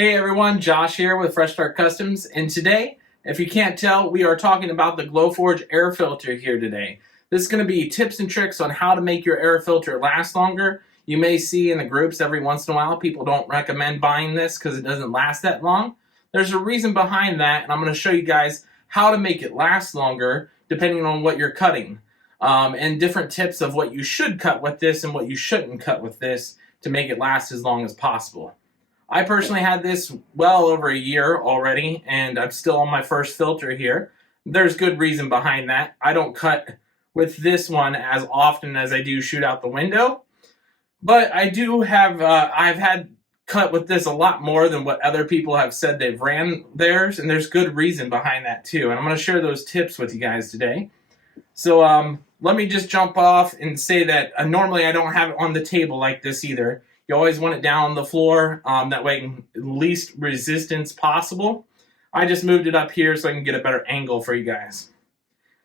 Hey everyone, Josh here with Fresh Start Customs, and today, if you can't tell, we are talking about the Glowforge air filter here today. This is going to be tips and tricks on how to make your air filter last longer. You may see in the groups every once in a while people don't recommend buying this because it doesn't last that long. There's a reason behind that, and I'm going to show you guys how to make it last longer depending on what you're cutting, and different tips of what you should cut with this and what you shouldn't cut with this to make it last as long as possible. I personally had this well over a year already, and I'm still on my first filter here. There's good reason behind that. I don't cut with this one as often as I do shoot out the window, but I do have, I've had cut with this a lot more than what other people have said they've ran theirs, and there's good reason behind that too, and I'm going to share those tips with you guys today. So let me just jump off and say that normally I don't have it on the table like this either. You always want it down on the floor, that way least resistance possible. I just moved it up here so I can get a better angle for you guys.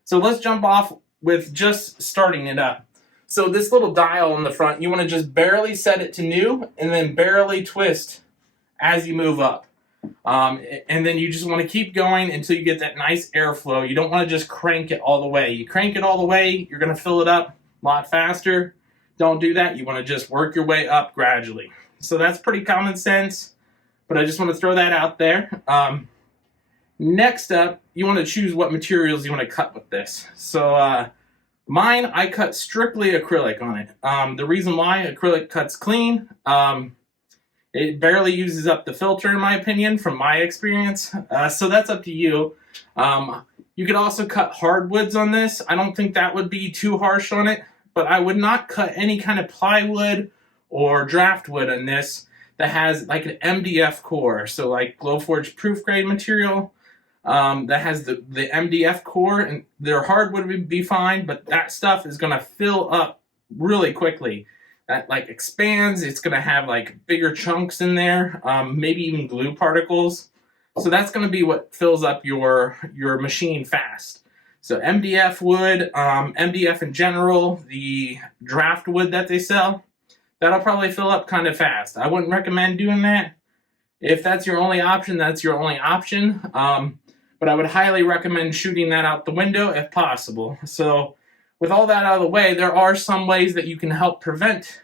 So let's jump off with just starting it up. So this little dial on the front, you want to just barely set it to new and then barely twist as you move up. And then you just want to keep going until you get that nice airflow. You don't want to just crank it all the way. You crank it all the way, you're going to fill it up a lot faster. Don't do that. You want to just work your way up gradually. So that's pretty common sense, but I just want to throw that out there. Next up, you want to choose what materials you want to cut with this. So mine, I cut strictly acrylic on it. The reason why, acrylic cuts clean. It barely uses up the filter, in my opinion, from my experience. So that's up to you. You could also cut hardwoods on this. I don't think that would be too harsh on it, but I would not cut any kind of plywood or draft wood on this that has like an MDF core. So like Glowforge proof grade material that has the MDF core, and their hardwood would be fine, but that stuff is going to fill up really quickly. That like expands, it's going to have like bigger chunks in there, maybe even glue particles. So that's going to be what fills up your machine fast. So MDF wood, MDF in general, the draft wood that they sell, that'll probably fill up kind of fast. I wouldn't recommend doing that. If that's your only option, that's your only option. But I would highly recommend shooting that out the window if possible. So with all that out of the way, there are some ways that you can help prevent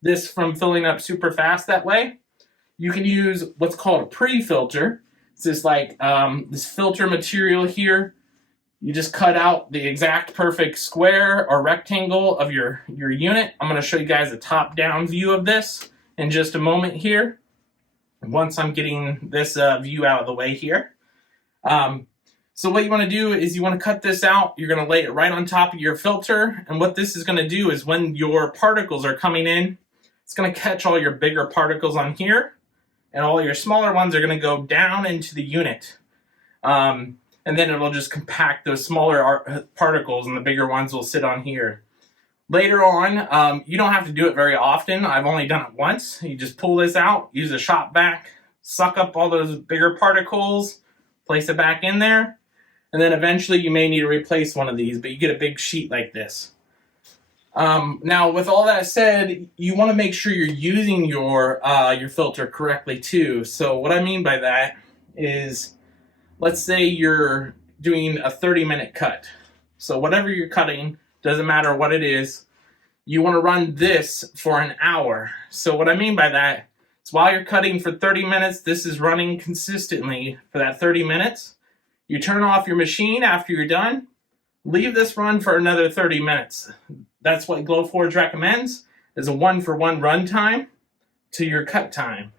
this from filling up super fast that way. You can use what's called a pre-filter. It's just like this filter material here. You just cut out the exact perfect square or rectangle of your unit. I'm going to show you guys a top-down view of this in just a moment here, once I'm getting this view out of the way here. So what you want to do is you want to cut this out. You're going to lay it right on top of your filter, and what this is going to do is when your particles are coming in, it's going to catch all your bigger particles on here, and all your smaller ones are going to go down into the unit. And then it'll just compact those smaller particles, and the bigger ones will sit on here. Later on, you don't have to do it very often. I've only done it once. You just pull this out, use a shop vac, suck up all those bigger particles, place it back in there, and then eventually you may need to replace one of these, but you get a big sheet like this. Now, with all that said, you want to make sure you're using your filter correctly too. So what I mean by that is, let's say you're doing a 30-minute cut. So whatever you're cutting, doesn't matter what it is, you want to run this for an hour. So what I mean by that is while you're cutting for 30 minutes, this is running consistently for that 30 minutes. You turn off your machine after you're done, leave this run for another 30 minutes. That's what Glowforge recommends, is a 1-for-1 run time to your cut time.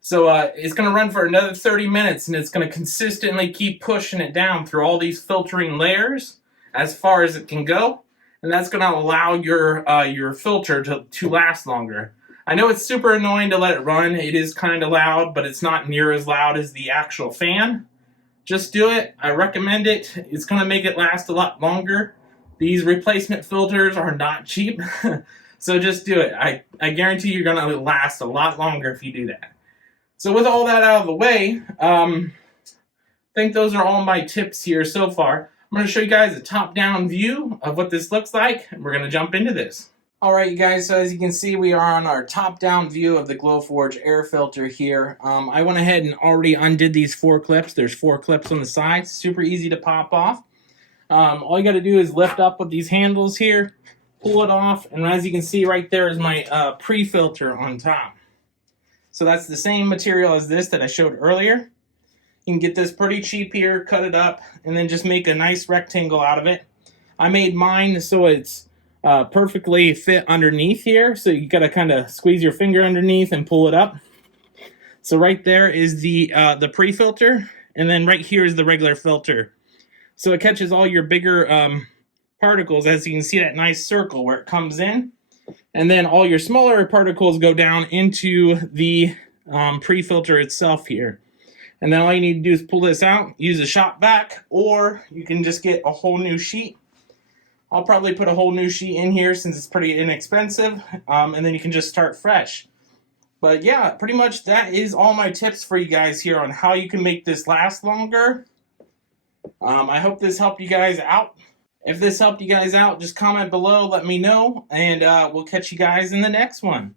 So it's going to run for another 30 minutes, and it's going to consistently keep pushing it down through all these filtering layers as far as it can go, and that's going to allow your filter to last longer. I know it's super annoying to let it run. It is kind of loud, but it's not near as loud as the actual fan. Just do it. I recommend it. It's going to make it last a lot longer. These replacement filters are not cheap, so just do it. I guarantee you're going to last a lot longer if you do that. So with all that out of the way, I think those are all my tips here so far. I'm going to show you guys a top-down view of what this looks like, and we're going to jump into this. Alright you guys, so as you can see we are on our top-down view of the Glowforge air filter here. I went ahead and already undid these 4 clips. There's 4 clips on the sides, super easy to pop off. All you got to do is lift up with these handles here, pull it off, and as you can see right there is my pre-filter on top. So that's the same material as this that I showed earlier. You can get this pretty cheap here, cut it up, and then just make a nice rectangle out of it. I made mine so it's perfectly fit underneath here, so you gotta kind of squeeze your finger underneath and pull it up. So right there is the pre-filter, and then right here is the regular filter. So it catches all your bigger particles, as you can see that nice circle where it comes in, and then all your smaller particles go down into the pre-filter itself here. And then all you need to do is pull this out, use a shop vac, or you can just get a whole new sheet. I'll probably put a whole new sheet in here since it's pretty inexpensive, and then you can just start fresh. But yeah, pretty much that is all my tips for you guys here on how you can make this last longer. I hope this helped you guys out. If this helped you guys out, just comment below, let me know, and we'll catch you guys in the next one.